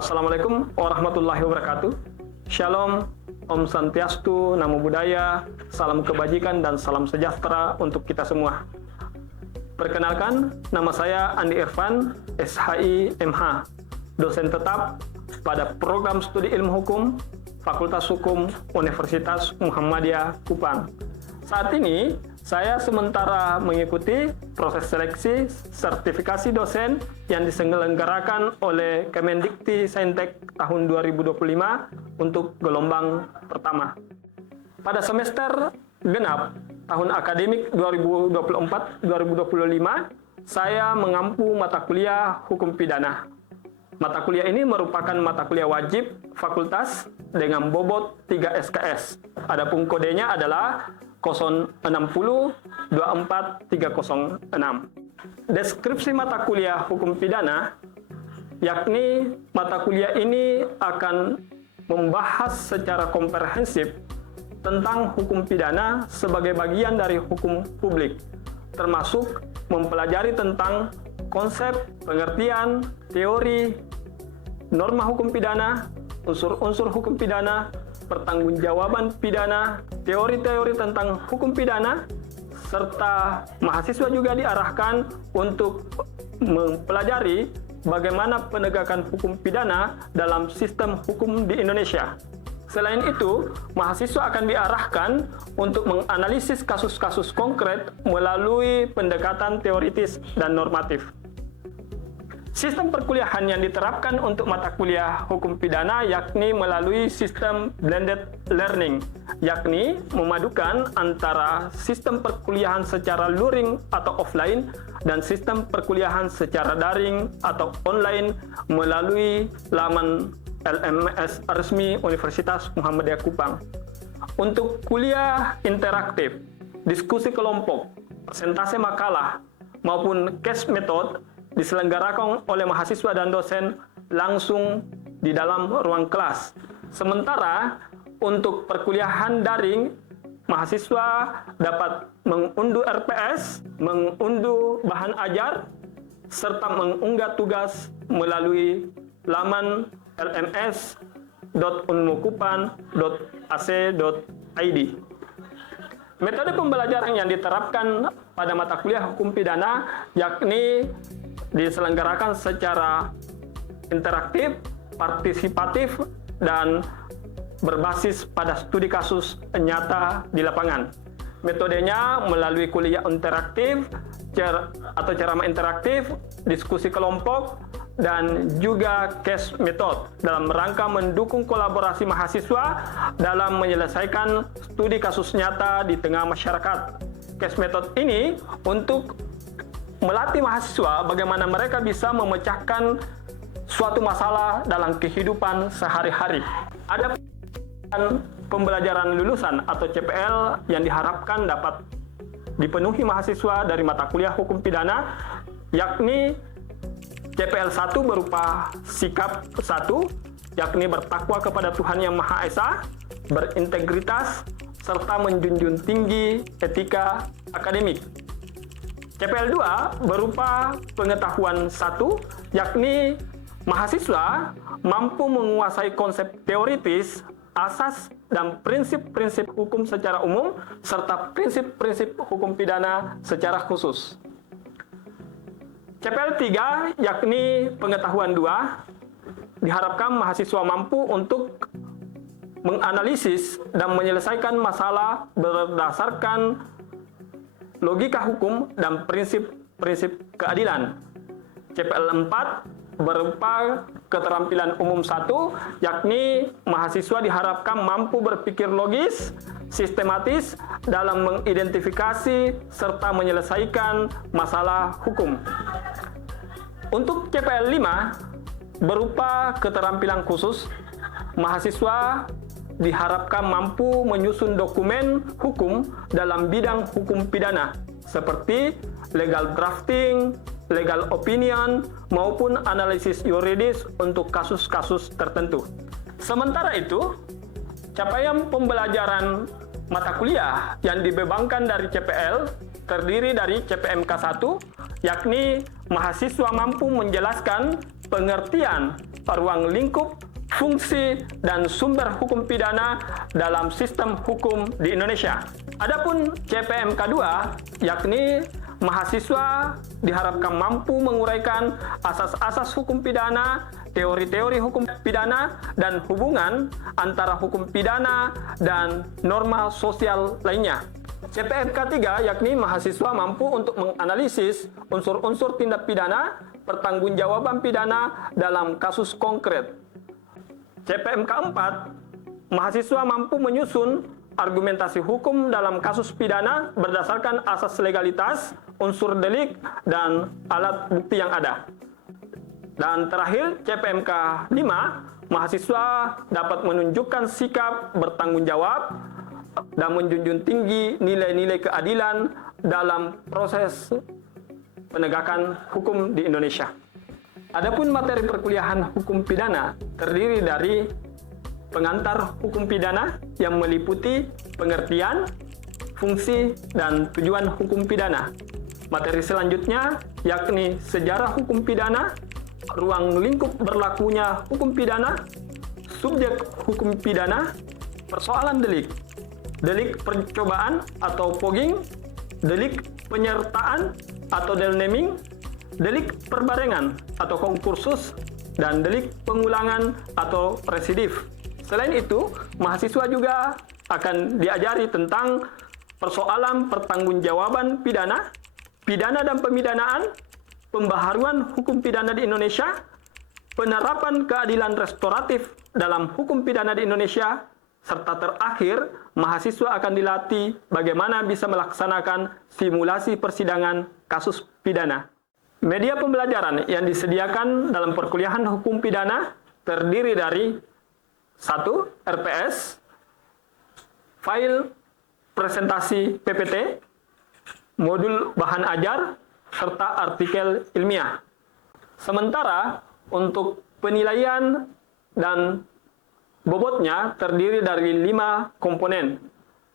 Assalamualaikum warahmatullahi wabarakatuh. Shalom, Om Santiastu, Namo Buddhaya, salam kebajikan dan salam sejahtera untuk kita semua. Perkenalkan, nama saya Andi Irfan, SHI MH, dosen tetap pada program studi ilmu hukum, Fakultas Hukum Universitas Muhammadiyah Kupang. Saat ini, saya sementara mengikuti proses seleksi sertifikasi dosen yang diselenggarakan oleh Kemendikti Saintek tahun 2025 untuk gelombang pertama. Pada semester genap tahun akademik 2024-2025, saya mengampu mata kuliah hukum pidana. Mata kuliah ini merupakan mata kuliah wajib fakultas dengan bobot 3 SKS. Adapun kodenya adalah 060-24306. Deskripsi mata kuliah hukum pidana, yakni mata kuliah ini akan membahas secara komprehensif tentang hukum pidana sebagai bagian dari hukum publik, termasuk mempelajari tentang konsep, pengertian, teori, norma hukum pidana, unsur-unsur hukum pidana, pertanggungjawaban pidana, teori-teori tentang hukum pidana, serta mahasiswa juga diarahkan untuk mempelajari bagaimana penegakan hukum pidana dalam sistem hukum di Indonesia. Selain itu, mahasiswa akan diarahkan untuk menganalisis kasus-kasus konkret melalui pendekatan teoritis dan normatif. Sistem perkuliahan yang diterapkan untuk mata kuliah hukum pidana yakni melalui sistem blended learning, yakni memadukan antara sistem perkuliahan secara luring atau offline dan sistem perkuliahan secara daring atau online melalui laman LMS resmi Universitas Muhammadiyah Kupang. Untuk kuliah interaktif, diskusi kelompok, presentasi makalah, maupun case method diselenggarakan oleh mahasiswa dan dosen langsung di dalam ruang kelas. Sementara untuk perkuliahan daring, mahasiswa dapat mengunduh RPS, mengunduh bahan ajar, serta mengunggah tugas melalui laman lms.unmukupan.ac.id. Metode pembelajaran yang diterapkan pada mata kuliah hukum pidana yakni diselenggarakan secara interaktif, partisipatif, dan berbasis pada studi kasus nyata di lapangan. Metodenya melalui kuliah interaktif atau ceramah interaktif, diskusi kelompok, dan juga case method dalam rangka mendukung kolaborasi mahasiswa dalam menyelesaikan studi kasus nyata di tengah masyarakat. Case method ini untuk melatih mahasiswa bagaimana mereka bisa memecahkan suatu masalah dalam kehidupan sehari-hari. Ada pembelajaran lulusan atau CPL yang diharapkan dapat dipenuhi mahasiswa dari mata kuliah hukum pidana, yakni CPL 1 berupa sikap 1, yakni bertakwa kepada Tuhan Yang Maha Esa, berintegritas, serta menjunjung tinggi etika akademik. CPL 2 berupa pengetahuan 1, yakni mahasiswa mampu menguasai konsep teoritis, asas, dan prinsip-prinsip hukum secara umum, serta prinsip-prinsip hukum pidana secara khusus. CPL 3, yakni pengetahuan 2, diharapkan mahasiswa mampu untuk menganalisis dan menyelesaikan masalah berdasarkan logika hukum dan prinsip-prinsip keadilan. CPL 4 berupa keterampilan umum 1, yakni mahasiswa diharapkan mampu berpikir logis, sistematis dalam mengidentifikasi serta menyelesaikan masalah hukum. Untuk CPL 5 berupa keterampilan khusus, mahasiswa diharapkan mampu menyusun dokumen hukum dalam bidang hukum pidana, seperti legal drafting, legal opinion, maupun analisis yuridis untuk kasus-kasus tertentu. Sementara itu, capaian pembelajaran mata kuliah yang dibebankan dari CPL terdiri dari CPMK 1, yakni mahasiswa mampu menjelaskan pengertian ruang lingkup, fungsi, dan sumber hukum pidana dalam sistem hukum di Indonesia. Adapun CPMK 2, yakni mahasiswa diharapkan mampu menguraikan asas-asas hukum pidana, teori-teori hukum pidana, dan hubungan antara hukum pidana dan norma sosial lainnya. CPMK 3, yakni mahasiswa mampu untuk menganalisis unsur-unsur tindak pidana, pertanggungjawaban pidana dalam kasus konkret. CPMK 4, mahasiswa mampu menyusun argumentasi hukum dalam kasus pidana berdasarkan asas legalitas, unsur delik, dan alat bukti yang ada. Dan terakhir, CPMK 5, mahasiswa dapat menunjukkan sikap bertanggung jawab dan menjunjung tinggi nilai-nilai keadilan dalam proses penegakan hukum di Indonesia. Adapun materi perkuliahan hukum pidana terdiri dari pengantar hukum pidana yang meliputi pengertian, fungsi, dan tujuan hukum pidana. Materi selanjutnya yakni sejarah hukum pidana, ruang lingkup berlakunya hukum pidana, subjek hukum pidana, persoalan delik, delik percobaan atau fogging, delik penyertaan atau delnaming, delik perbarengan atau konkursus, dan delik pengulangan atau residif. Selain itu, mahasiswa juga akan diajari tentang persoalan pertanggungjawaban pidana, pidana dan pemidanaan, pembaharuan hukum pidana di Indonesia, penerapan keadilan restoratif dalam hukum pidana di Indonesia, serta terakhir, mahasiswa akan dilatih bagaimana bisa melaksanakan simulasi persidangan kasus pidana. Media pembelajaran yang disediakan dalam perkuliahan hukum pidana terdiri dari 1. RPS, file presentasi PPT, modul bahan ajar, serta artikel ilmiah. Sementara untuk penilaian dan bobotnya terdiri dari 5 komponen.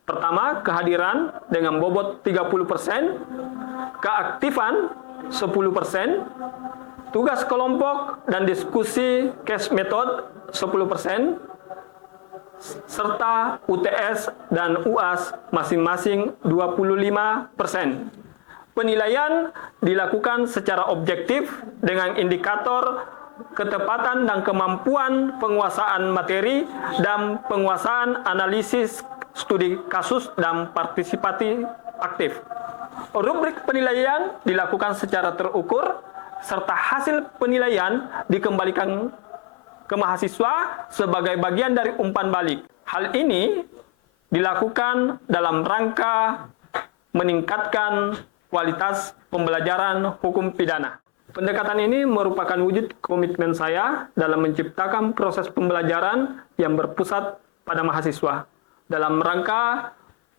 Pertama, kehadiran dengan bobot 30%, keaktifan 10%, tugas kelompok dan diskusi case method 10%, serta UTS dan UAS masing-masing 25%. Penilaian dilakukan secara objektif dengan indikator ketepatan dan kemampuan penguasaan materi dan penguasaan analisis studi kasus dan partisipasi aktif. Rubrik penilaian dilakukan secara terukur, serta hasil penilaian dikembalikan ke mahasiswa sebagai bagian dari umpan balik. Hal ini dilakukan dalam rangka meningkatkan kualitas pembelajaran hukum pidana. Pendekatan ini merupakan wujud komitmen saya dalam menciptakan proses pembelajaran yang berpusat pada mahasiswa, dalam rangka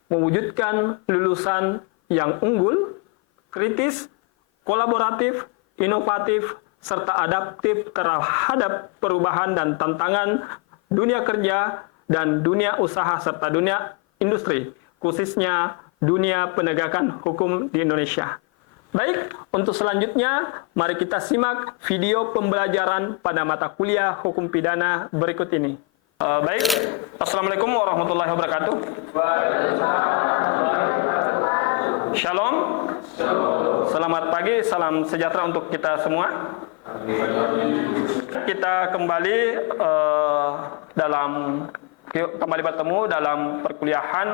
mewujudkan lulusan yang unggul, kritis, kolaboratif, inovatif, serta adaptif terhadap perubahan dan tantangan dunia kerja dan dunia usaha serta dunia industri, khususnya dunia penegakan hukum di Indonesia. Baik, untuk selanjutnya, mari kita simak video pembelajaran pada mata kuliah hukum pidana berikut ini. Baik, Assalamualaikum warahmatullahi wabarakatuh. Shalom. Selamat pagi, salam sejahtera untuk kita semua. Kita kembali bertemu dalam perkuliahan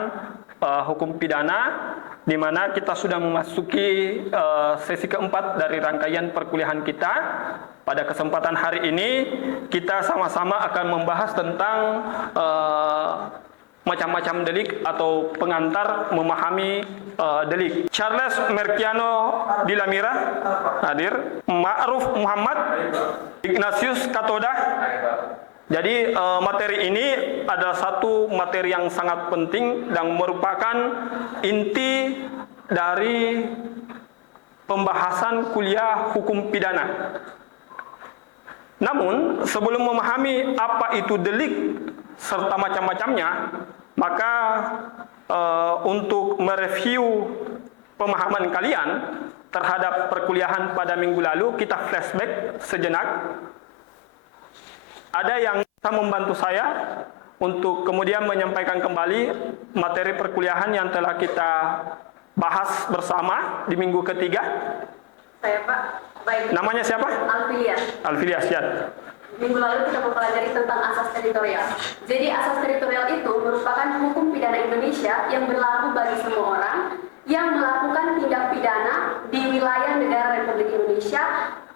hukum pidana, di mana kita sudah memasuki sesi keempat dari rangkaian perkuliahan kita. Pada kesempatan hari ini kita sama-sama akan membahas tentang macam-macam delik atau pengantar memahami delik. Charles Merciano Dilamira hadir, Ma'ruf Muhammad, Ignatius Katoda. Jadi materi ini adalah satu materi yang sangat penting dan merupakan inti dari pembahasan kuliah hukum pidana. Namun, sebelum memahami apa itu delik serta macam-macamnya, maka untuk mereview pemahaman kalian, terhadap perkuliahan pada minggu lalu, kita flashback sejenak. Ada yang bisa membantu saya untuk kemudian menyampaikan kembali materi perkuliahan yang telah kita bahas bersama di minggu ketiga? Saya, Pak. Baik. Namanya siapa? Alfilia. Alfilia, siap. Minggu lalu kita mempelajari tentang asas teritorial. Jadi asas teritorial itu merupakan hukum pidana Indonesia yang berlaku bagi semua orang yang melakukan tindak pidana di wilayah negara Republik Indonesia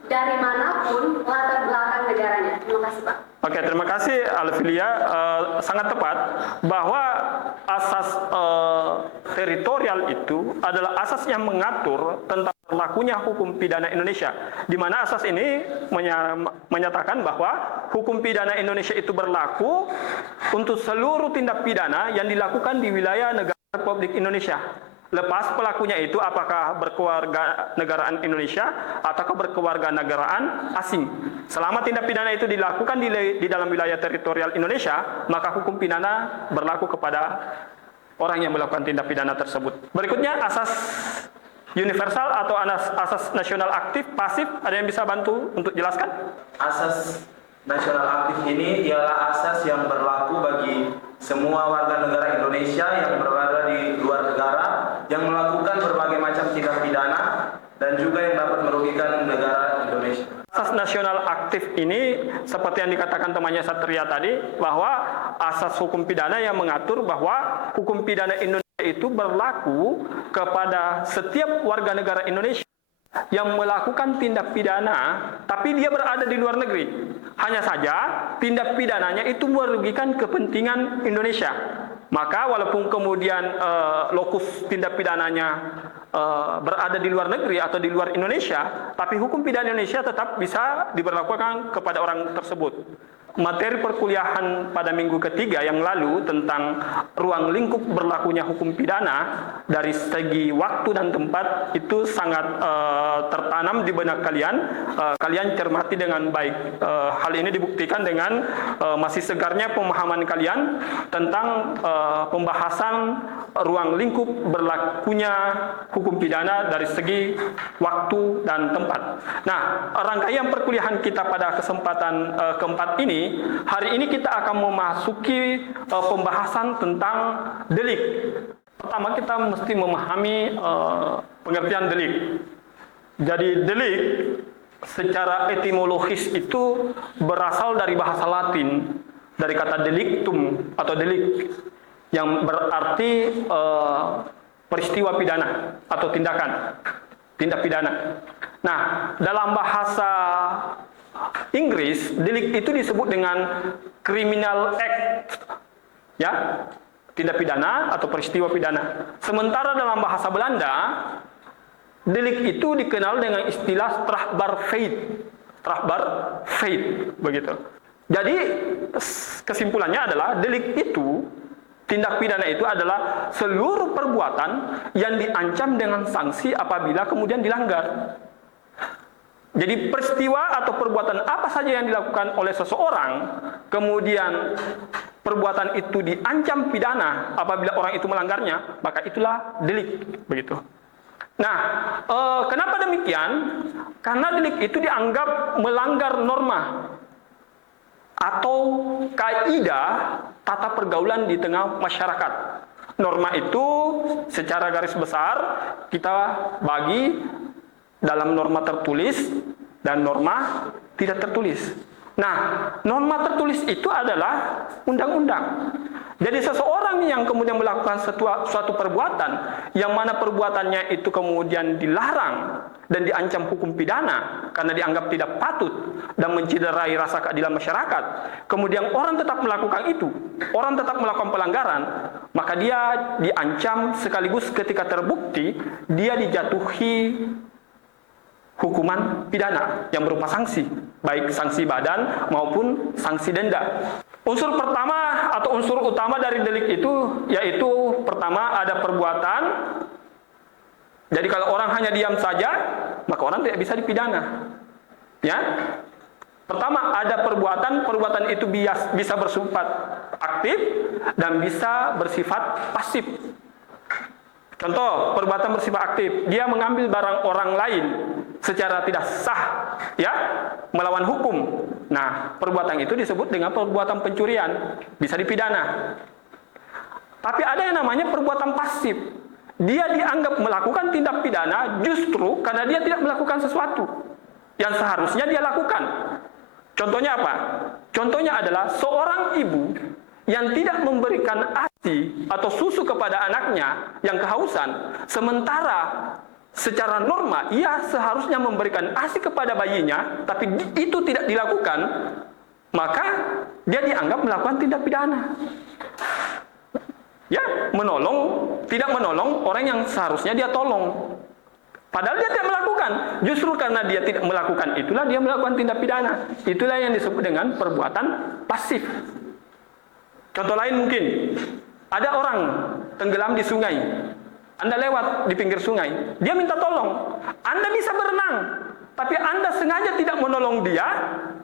dari manapun latar belakang negaranya. Terima kasih, Pak. Oke, terima kasih Alfilia. Sangat tepat bahwa asas teritorial itu adalah asas yang mengatur tentang berlakunya hukum pidana Indonesia, di mana asas ini menyatakan bahwa hukum pidana Indonesia itu berlaku untuk seluruh tindak pidana yang dilakukan di wilayah negara Republik Indonesia. Lepas pelakunya itu apakah berkeluarga negaraan Indonesia ataukah berkeluarga negaraan asing. Selama tindak pidana itu dilakukan di dalam wilayah teritorial Indonesia, maka hukum pidana berlaku kepada orang yang melakukan tindak pidana tersebut. Berikutnya asas universal atau asas nasional aktif pasif, ada yang bisa bantu untuk jelaskan? Asas nasional aktif ini ialah asas yang berlaku bagi semua warga negara Indonesia yang berada di luar negara yang melakukan berbagai macam tindak pidana dan juga yang dapat merugikan negara Indonesia. Asas nasional aktif ini seperti yang dikatakan temannya Satria tadi, bahwa asas hukum pidana yang mengatur bahwa hukum pidana Indonesia itu berlaku kepada setiap warga negara Indonesia yang melakukan tindak pidana tapi dia berada di luar negeri. Hanya saja tindak pidananya itu merugikan kepentingan Indonesia. Maka walaupun kemudian lokus tindak pidananya berada di luar negeri atau di luar Indonesia, tapi hukum pidana Indonesia tetap bisa diberlakukan kepada orang tersebut. Materi perkuliahan pada minggu ketiga yang lalu tentang ruang lingkup berlakunya hukum pidana dari segi waktu dan tempat itu sangat tertanam di benak kalian. Kalian cermati dengan baik. Hal ini dibuktikan dengan masih segarnya pemahaman kalian tentang pembahasan ruang lingkup berlakunya hukum pidana dari segi waktu dan tempat. Nah, rangkaian perkuliahan kita pada kesempatan keempat ini, hari ini kita akan memasuki pembahasan tentang delik. Pertama kita mesti memahami pengertian delik. Jadi delik secara etimologis itu berasal dari bahasa Latin, dari kata delictum atau delik, yang berarti peristiwa pidana atau tindak pidana. Nah, dalam bahasa Inggris, delik itu disebut dengan criminal act, ya, tindak pidana atau peristiwa pidana. Sementara dalam bahasa Belanda, delik itu dikenal dengan istilah strafbaarfeit, begitu. Jadi kesimpulannya adalah delik itu, tindak pidana itu adalah seluruh perbuatan yang diancam dengan sanksi apabila kemudian dilanggar. Jadi peristiwa atau perbuatan apa saja yang dilakukan oleh seseorang, kemudian perbuatan itu diancam pidana apabila orang itu melanggarnya, maka itulah delik, begitu. Nah, kenapa demikian? Karena delik itu dianggap melanggar norma atau kaidah tata pergaulan di tengah masyarakat. Norma itu secara garis besar kita bagi dalam norma tertulis dan norma tidak tertulis. Nah, norma tertulis itu adalah undang-undang. Jadi seseorang yang kemudian melakukan suatu perbuatan yang mana perbuatannya itu kemudian dilarang dan diancam hukum pidana karena dianggap tidak patut dan mencederai rasa keadilan masyarakat, kemudian orang tetap melakukan itu, orang tetap melakukan pelanggaran, maka dia diancam sekaligus ketika terbukti dia dijatuhi hukuman pidana yang berupa sanksi, baik sanksi badan maupun sanksi denda. Unsur pertama atau unsur utama dari delik itu yaitu pertama ada perbuatan. Jadi kalau orang hanya diam saja, maka orang tidak bisa dipidana. Ya. Pertama ada perbuatan itu bisa bersifat aktif dan bisa bersifat pasif. Contoh, perbuatan bersifat aktif, dia mengambil barang orang lain secara tidak sah, ya, melawan hukum. Nah, perbuatan itu disebut dengan perbuatan pencurian, bisa dipidana. Tapi ada yang namanya perbuatan pasif. Dia dianggap melakukan tindak pidana justru karena dia tidak melakukan sesuatu yang seharusnya dia lakukan. Contohnya apa? Contohnya adalah seorang ibu yang tidak memberikan ASI atau susu kepada anaknya yang kehausan, sementara secara norma ia seharusnya memberikan ASI kepada bayinya, tapi itu tidak dilakukan, maka dia dianggap melakukan tindak pidana. Ya, tidak menolong orang yang seharusnya dia tolong. Padahal dia tidak melakukan. Justru karena dia tidak melakukan itulah dia melakukan tindak pidana. Itulah yang disebut dengan perbuatan pasif. Contoh lain mungkin, ada orang tenggelam di sungai. Anda lewat di pinggir sungai, dia minta tolong. Anda bisa berenang, tapi Anda sengaja tidak menolong dia,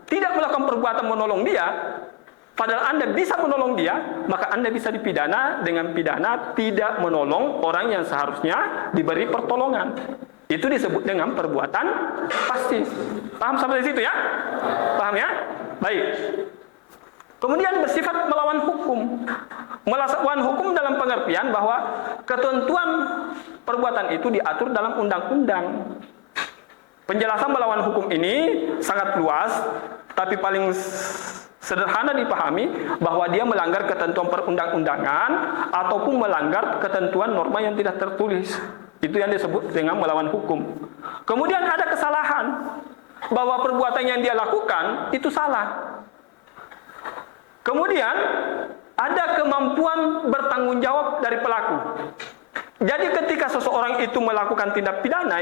tidak melakukan perbuatan menolong dia, padahal Anda bisa menolong dia, maka Anda bisa dipidana dengan pidana tidak menolong orang yang seharusnya diberi pertolongan. Itu disebut dengan perbuatan pasif. Paham sampai di situ ya? Paham ya? Baik. Kemudian bersifat melawan hukum. Melawan hukum dalam pengertian bahwa ketentuan perbuatan itu diatur dalam undang-undang. Penjelasan melawan hukum ini sangat luas, tapi paling sederhana dipahami bahwa dia melanggar ketentuan perundang-undangan ataupun melanggar ketentuan norma yang tidak tertulis. Itu yang disebut dengan melawan hukum. Kemudian ada kesalahan, bahwa perbuatan yang dia lakukan itu salah. Kemudian ada kemampuan bertanggung jawab dari pelaku. Jadi ketika seseorang itu melakukan tindak pidana,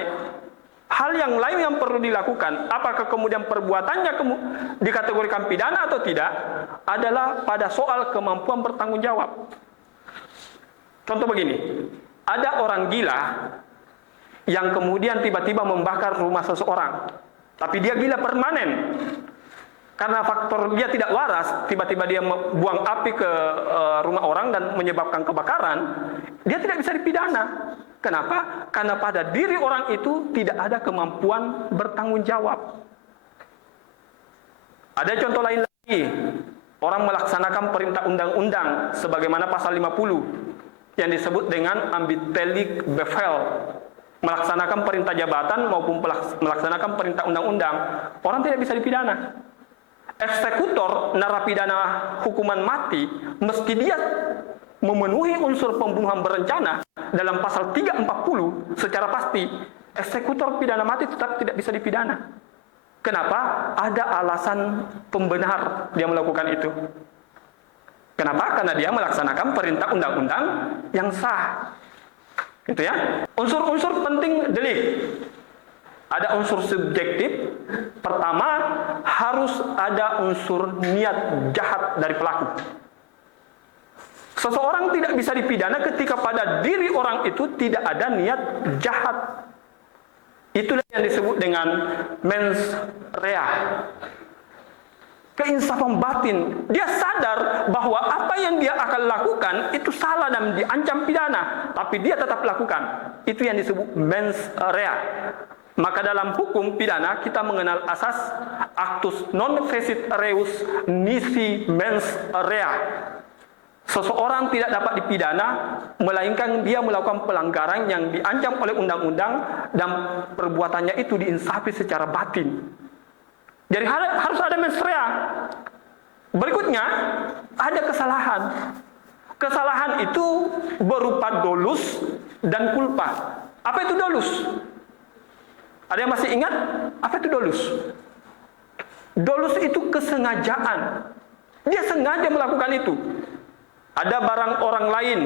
hal yang lain yang perlu dilakukan, apakah kemudian perbuatannya dikategorikan pidana atau tidak, adalah pada soal kemampuan bertanggung jawab. Contoh begini, ada orang gila yang kemudian tiba-tiba membakar rumah seseorang, tapi dia gila permanen. Karena faktor dia tidak waras, tiba-tiba dia buang api ke rumah orang dan menyebabkan kebakaran, dia tidak bisa dipidana. Kenapa? Karena pada diri orang itu tidak ada kemampuan bertanggung jawab. Ada contoh lain lagi. Orang melaksanakan perintah undang-undang sebagaimana pasal 50 yang disebut dengan ambitelic bevel. Melaksanakan perintah jabatan maupun melaksanakan perintah undang-undang. Orang tidak bisa dipidana. Eksekutor narapidana hukuman mati, meski dia memenuhi unsur pembunuhan berencana dalam pasal 340 secara pasti, eksekutor pidana mati tetap tidak bisa dipidana. Kenapa? Ada alasan pembenar dia melakukan itu. Kenapa? Karena dia melaksanakan perintah undang-undang yang sah. Gitu ya. Unsur-unsur penting delik. Ada unsur subjektif. Pertama, harus ada unsur niat jahat dari pelaku. Seseorang tidak bisa dipidana ketika pada diri orang itu tidak ada niat jahat. Itulah yang disebut dengan mens rea. Keinsafan batin. Dia sadar bahwa apa yang dia akan lakukan itu salah dan diancam pidana, tapi dia tetap lakukan. Itu yang disebut mens rea. Maka dalam hukum pidana kita mengenal asas actus non fecit reus nisi mens rea. Seseorang tidak dapat dipidana melainkan dia melakukan pelanggaran yang diancam oleh undang-undang dan perbuatannya itu diinsafi secara batin. Jadi harus ada mens rea. Berikutnya ada kesalahan. Kesalahan itu berupa dolus dan culpa. Apa itu dolus? Ada yang masih ingat? Apa itu dolus? Dolus itu kesengajaan. Dia sengaja melakukan itu. Ada barang orang lain,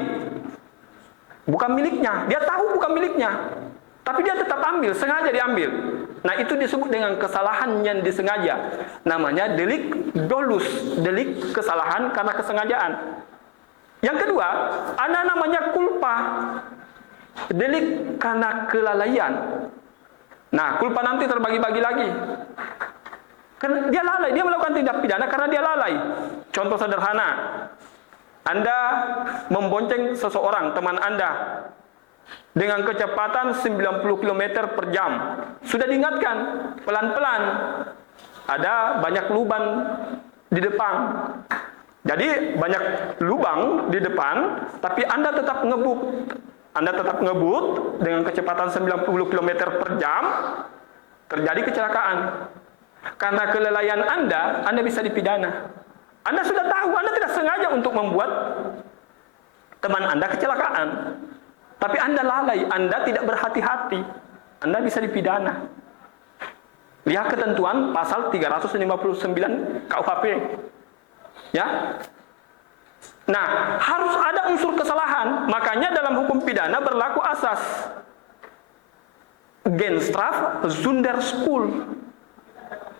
bukan miliknya. Dia tahu bukan miliknya, tapi dia tetap ambil, sengaja diambil. Nah, itu disebut dengan kesalahan yang disengaja. Namanya delik dolus, delik kesalahan karena kesengajaan. Yang kedua, ada namanya culpa, delik karena kelalaian. Nah, culpa nanti terbagi-bagi lagi. Karena dia lalai, dia melakukan tindak pidana karena dia lalai. Contoh sederhana, Anda membonceng seseorang, teman Anda, dengan kecepatan 90 km per jam. Sudah diingatkan, pelan-pelan. Ada banyak lubang di depan. Jadi banyak lubang di depan, tapi Anda tetap ngebut. Anda tetap ngebut dengan kecepatan 90 km per jam, terjadi kecelakaan. Karena kelalaian Anda bisa dipidana. Anda sudah tahu, Anda tidak sengaja untuk membuat teman Anda kecelakaan. Tapi Anda lalai, Anda tidak berhati-hati. Anda bisa dipidana. Lihat ketentuan pasal 359 KUHP. Ya. Nah, harus ada unsur kesalahan. Makanya dalam hukum pidana berlaku asas Genstraf Sonderschuld.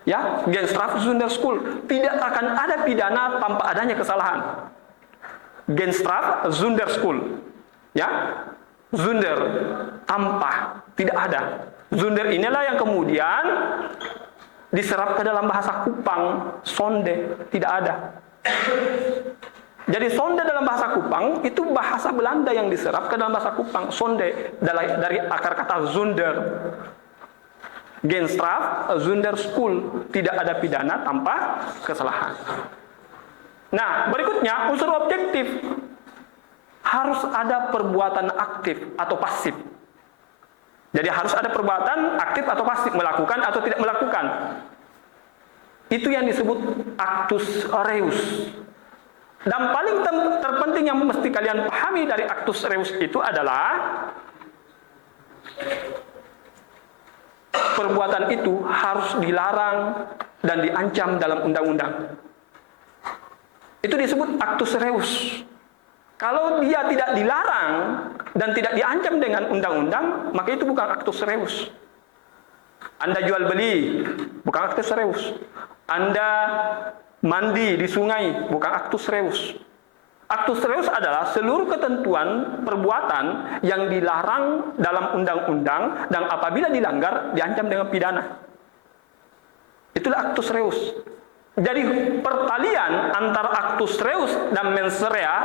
Ya, Genstraf Sonderschuld. Tidak akan ada pidana tanpa adanya kesalahan. Genstraf Sonderschuld. Ya. Zunder tanpa, tidak ada. Zunder inilah yang kemudian diserap ke dalam bahasa Kupang, sonde, tidak ada. Jadi sonde dalam bahasa Kupang itu bahasa Belanda yang diserap ke dalam bahasa Kupang, sonde dari akar kata zunder. Genstraf Sonderschuld, tidak ada pidana tanpa kesalahan. Nah, berikutnya unsur objektif. Harus ada perbuatan aktif atau pasif. Jadi harus ada perbuatan aktif atau pasif, melakukan atau tidak melakukan. Itu yang disebut actus reus. Dan paling terpenting yang mesti kalian pahami dari actus reus itu adalah perbuatan itu harus dilarang dan diancam dalam undang-undang. Itu disebut actus reus. Kalau dia tidak dilarang dan tidak diancam dengan undang-undang, maka itu bukan actus reus. Anda jual beli, bukan actus reus. Anda mandi di sungai, bukan actus reus. Actus reus adalah seluruh ketentuan perbuatan yang dilarang dalam undang-undang dan apabila dilanggar diancam dengan pidana. Itulah actus reus. Jadi pertalian antara actus reus dan mens rea,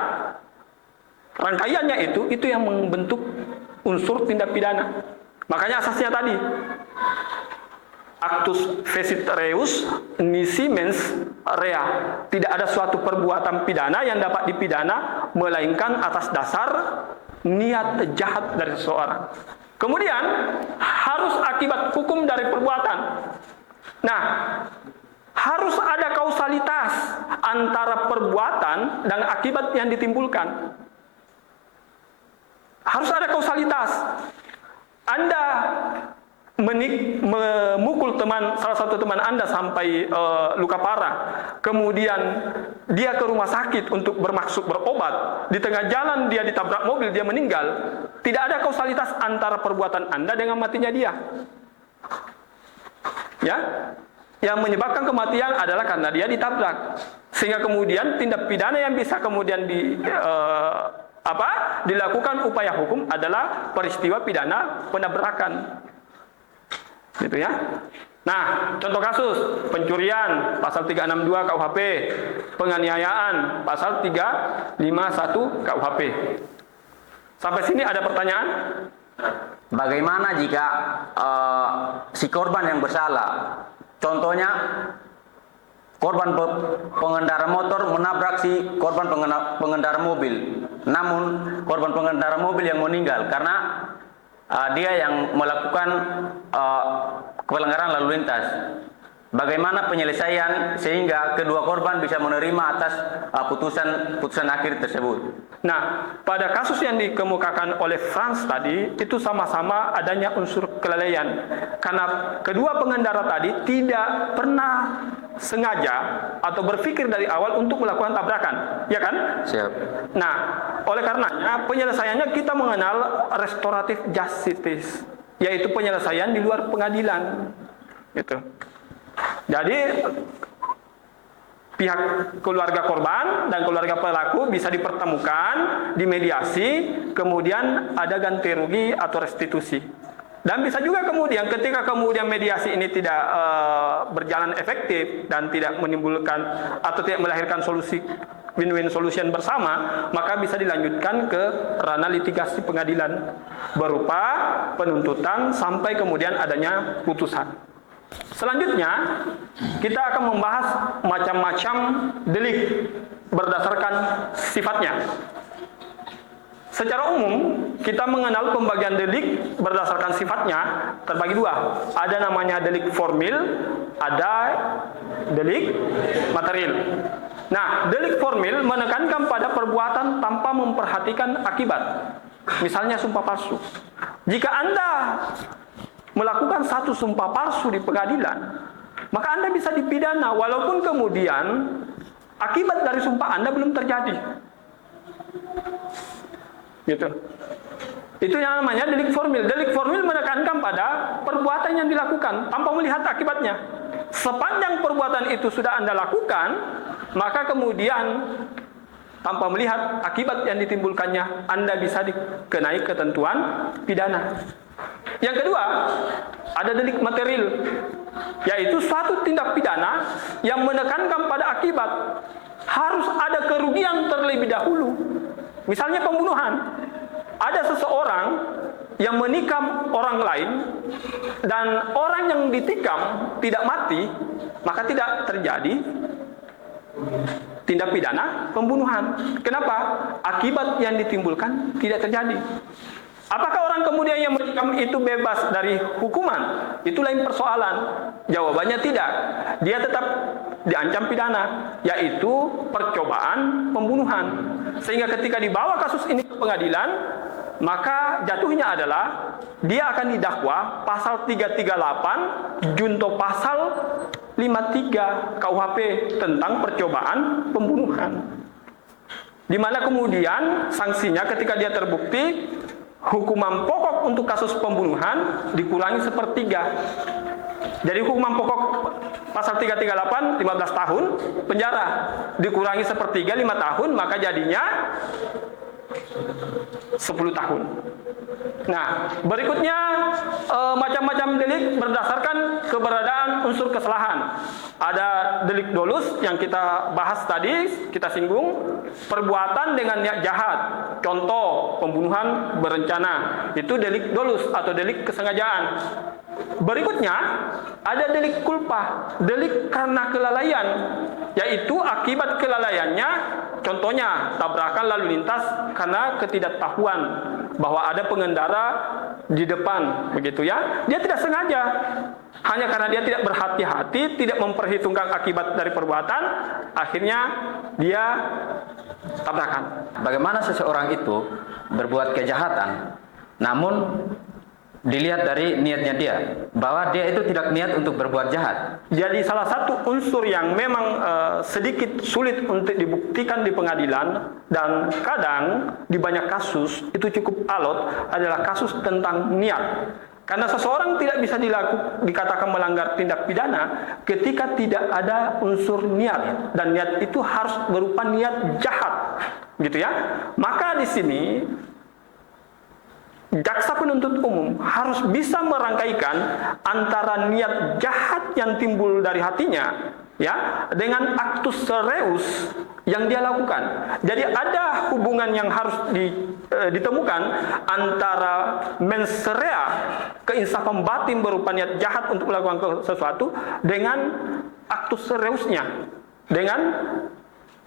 rangkaiannya itu yang membentuk unsur tindak pidana. Makanya asasnya tadi, actus fecit reus nisi mens rea. Tidak ada suatu perbuatan pidana yang dapat dipidana melainkan atas dasar niat jahat dari seseorang. Kemudian harus akibat hukum dari perbuatan. Nah, harus ada kausalitas antara perbuatan dan akibat yang ditimbulkan. Harus ada kausalitas. Anda memukul salah satu teman Anda sampai luka parah, kemudian dia ke rumah sakit untuk bermaksud berobat, di tengah jalan dia ditabrak mobil, dia meninggal. Tidak ada kausalitas antara perbuatan Anda dengan matinya dia. Ya, yang menyebabkan kematian adalah karena dia ditabrak, sehingga kemudian tindak pidana yang bisa kemudian dilakukan upaya hukum adalah peristiwa pidana penabrakan. Gitu ya. Nah, contoh kasus pencurian pasal 362 KUHP, penganiayaan pasal 351 KUHP. Sampai sini ada pertanyaan? Bagaimana jika si korban yang bersalah, contohnya korban pengendara motor menabrak si korban pengendara mobil, namun korban pengendara mobil yang meninggal karena dia yang melakukan pelanggaran lalu lintas. Bagaimana penyelesaian sehingga kedua korban bisa menerima atas putusan akhir tersebut? Nah, pada kasus yang dikemukakan oleh Frans tadi, itu sama-sama adanya unsur kelalaian. Karena kedua pengendara tadi tidak pernah sengaja atau berpikir dari awal untuk melakukan tabrakan, ya kan? Siap. Nah, oleh karenanya penyelesaiannya kita mengenal restoratif justice, yaitu penyelesaian di luar pengadilan. Gitu. Jadi pihak keluarga korban dan keluarga pelaku bisa dipertemukan, dimediasi, kemudian ada ganti rugi atau restitusi. Dan bisa juga kemudian ketika kemudian mediasi ini tidak berjalan efektif dan tidak menimbulkan atau tidak melahirkan solusi win-win solution bersama, maka bisa dilanjutkan ke ranah litigasi pengadilan berupa penuntutan sampai kemudian adanya putusan. Selanjutnya, kita akan membahas macam-macam delik berdasarkan sifatnya. Secara umum, kita mengenal pembagian delik berdasarkan sifatnya terbagi dua. Ada namanya delik formil, ada delik material. Nah, delik formil menekankan pada perbuatan tanpa memperhatikan akibat. Misalnya sumpah palsu. Jika Anda melakukan satu sumpah palsu di pengadilan, maka Anda bisa dipidana walaupun kemudian akibat dari sumpah Anda belum terjadi. Gitu. Itu yang namanya delik formil. Delik formil menekankan pada perbuatan yang dilakukan tanpa melihat akibatnya. Sepanjang perbuatan itu sudah Anda lakukan, maka kemudian tanpa melihat akibat yang ditimbulkannya, Anda bisa dikenai ketentuan pidana. Yang kedua, ada delik material, yaitu suatu tindak pidana yang menekankan pada akibat. Harus ada kerugian terlebih dahulu. Misalnya pembunuhan. Ada seseorang yang menikam orang lain dan orang yang ditikam tidak mati, maka tidak terjadi tindak pidana pembunuhan. Kenapa? Akibat yang ditimbulkan tidak terjadi. Apakah orang kemudian yang menikam itu bebas dari hukuman? Itu lain persoalan. Jawabannya tidak. Dia tetap diancam pidana, yaitu percobaan pembunuhan. Sehingga ketika dibawa kasus ini ke pengadilan, maka jatuhnya adalah dia akan didakwa pasal 338 junto pasal 53 KUHP tentang percobaan pembunuhan. Di mana kemudian sanksinya ketika dia terbukti, hukuman pokok untuk kasus pembunuhan dikurangi sepertiga. Jadi hukuman pokok pasal 338 15 tahun penjara, dikurangi sepertiga 5 tahun, maka jadinya 10 tahun. Nah, berikutnya macam-macam delik berdasarkan keberadaan unsur kesalahan. Ada delik dolus yang kita bahas tadi, kita singgung, perbuatan dengan niat jahat. Contoh, pembunuhan berencana. Itu delik dolus atau delik kesengajaan. Berikutnya, ada delik culpa, delik karena kelalaian, yaitu akibat kelalaiannya, contohnya tabrakan lalu lintas karena ketidaktahuan bahwa ada pengendara di depan, begitu ya. Dia tidak sengaja, hanya karena dia tidak berhati-hati, tidak memperhitungkan akibat dari perbuatan, akhirnya dia tabrakan. Bagaimana seseorang itu berbuat kejahatan, namun dilihat dari niatnya dia, bahwa dia itu tidak niat untuk berbuat jahat. Jadi salah satu unsur yang memang sedikit sulit untuk dibuktikan di pengadilan dan kadang di banyak kasus itu cukup alot adalah kasus tentang niat. Karena seseorang tidak bisa dikatakan melanggar tindak pidana ketika tidak ada unsur niat, dan niat itu harus berupa niat jahat, gitu ya. Maka di sini jaksa penuntut umum harus bisa merangkaikan antara niat jahat yang timbul dari hatinya, ya, dengan actus reus yang dia lakukan. Jadi ada hubungan yang harus ditemukan antara mens rea, keinsafan batin berupa niat jahat untuk melakukan sesuatu, dengan actus reusnya, dengan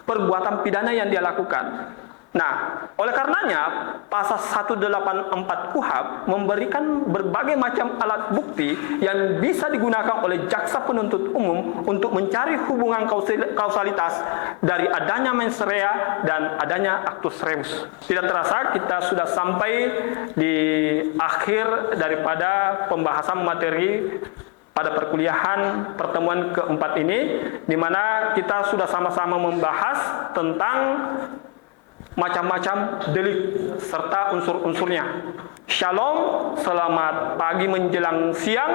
perbuatan pidana yang dia lakukan. Nah, oleh karenanya pasal 184 KUHP memberikan berbagai macam alat bukti yang bisa digunakan oleh jaksa penuntut umum untuk mencari hubungan kausalitas dari adanya mens rea dan adanya actus reus. Tidak terasa kita sudah sampai di akhir daripada pembahasan materi pada perkuliahan pertemuan keempat ini, di mana kita sudah sama-sama membahas tentang macam-macam delik serta unsur-unsurnya. Shalom, selamat pagi menjelang siang,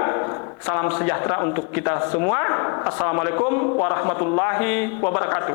salam sejahtera untuk kita semua. Assalamualaikum warahmatullahi wabarakatuh.